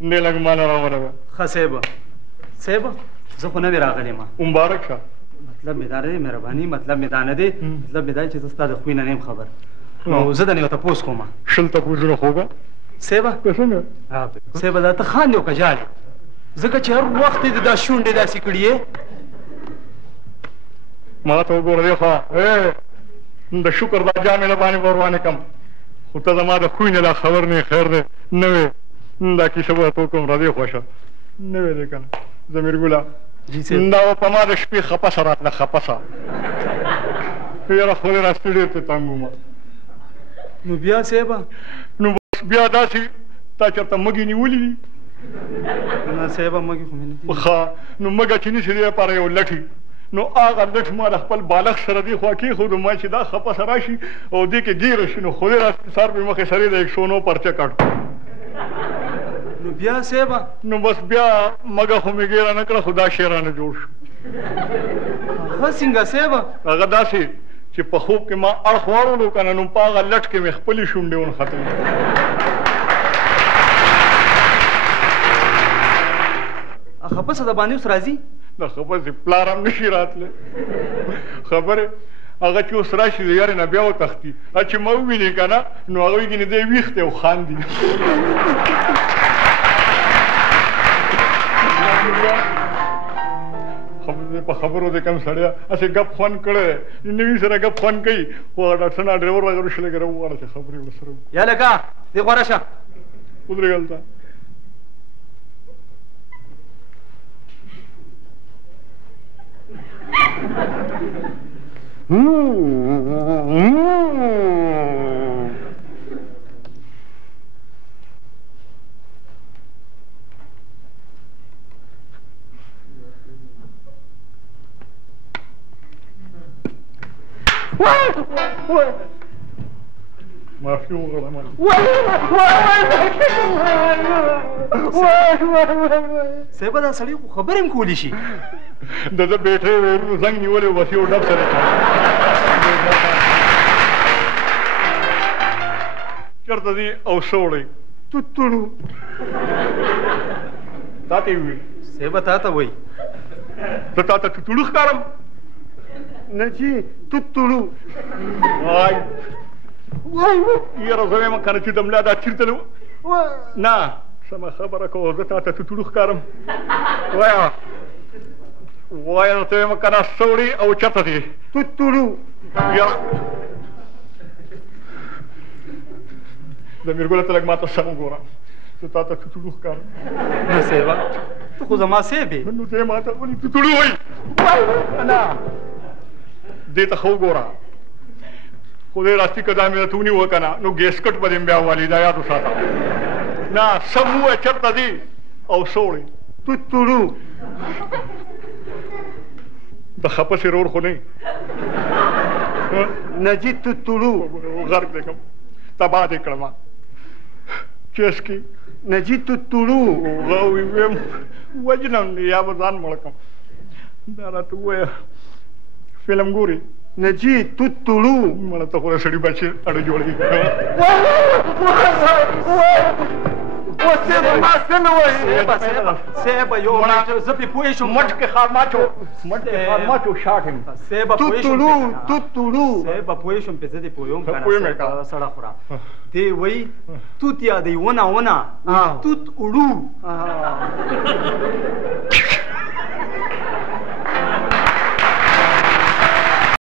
نه لږ مال راوړه. ښه صاحب زه خو نه وې راغلی ما. مبارک شه. مطلب مې دا دی مهرباني مطلب مې دا نه دی مطلب مې دا چې زه ستا د خوی نه یم خبر نو زه د نه یو تپوس کوم. شل تپوسونه خوږه صاحب څنګه صاحب دا ته خاندې او که ژاړې ځکه چې هر وخت دې دا شونډې داسې کړي یې. ما ته وګوره دی خوا د شکر دا جامې له باندې ورباندې کړم خو ته زما د خوی نه لا خبر نه خیر دی نه وې دا کیسه به تو کوم راځې خوښه نه وې دی که نه ضمیرګله دا به په ما د شپې خپسه راتله خپسه یاره خدای راستې ډېر ته تنګ وم. نو بیا صاحب نو بیا داسې تا چېرته مږې نیولي دي؟ نه صاحب مږې خو مې نه دي. ښه نو مږه چې نیسي دې لپاره یو لټي نو هغه لټ ما د خپل بالغ سره دې خوا کېښودو ما چې دا خپسه راشي او دې کې ګیره شي نو خدای راستې سار مې مخې سرې د 109 پرچه کړ. نو بیا صاحب نو بس بیا مږه خو مې ګیره نه کړه خو دا شیرانه جوړ شو. ښه څنګه صاحب هغه داسې چې په خوب کې ما اړخ واړولو که نه نو په هغه لټ کې مې خپلې شونډې ونښتلې. خپسه د باندې اوس راځي؟ د خپسې پلار هم نشي راتلی خبرې هغه چې اوس راشي د یارې نه بیا وتښتي چې ما ووینې که نه نو هغه وایي ګینې دی ویښ دی او خاندي. په خبرو د کم سړی هسې ګپ خوند کړی نوي سره ګپ خوند کوي خو هغه ډاکټر صاحب ډرایور راغلی شو لږ راوغواړه چې خبرې ورسره وکړو. یا لکه دې غوره شه ودرېږه هلته. معافي وغواړه صاحب دا سړی خو خبرې هم کولی شي. د ده بیټرۍ زنګ نیولی و بس یو ډب سره چېرته ځي او څه وړئ؟ توتوړو تا ته یې وویل؟ صاحب تا ته وایي. زه تا ته توتوړو ښکارم؟ نه چې توتوړو وای یاره زه وایم که نه چې د ملا دا چېرته نه سمه خبره کوه زه تا ته توتوړو ښکارم وایه وایه ته وایم که نه څه وړې او چېرته ځې؟ توتوړو یاره ضمیرګله ته لږ ما ته سم وګوره زه تا ته توتوړو ښکارم. نه صاحب ته خو زما صاحب یې. نو ته یې ما ته ولې توتوړو وایي؟ نه دې ته ښه وګوره خدای راستي که دا مې درته ونیوه که نه نو ګیسکټ به دې بیا والي دا یاد وساته. نه سم ووایه چېرته ځې او څه وړې؟ توتوړو د خپسې رور خو نه یې؟ نه جي توتوړو غرق دې کړم تباه دې کړم چیس کې نه جي توتوړو ویم وجنم یا به ځان مړ کړم. دا راته ووایه فلم ګورې؟ نه جي توتوړو مړه ته خو د سړي بچې اړه جوړوي. صاحب ما څه نه وایي؟ صاحب یو زه پې پوه شوم مټ کې خارماچو مټ کې خارماچو شاټ یم. صاحب توتوړو توتوړو صاحب پوه شوم پې زه دې پوه یم که پوه مې نه سړه خوره دې وایي توت یادوي ونه توت وړو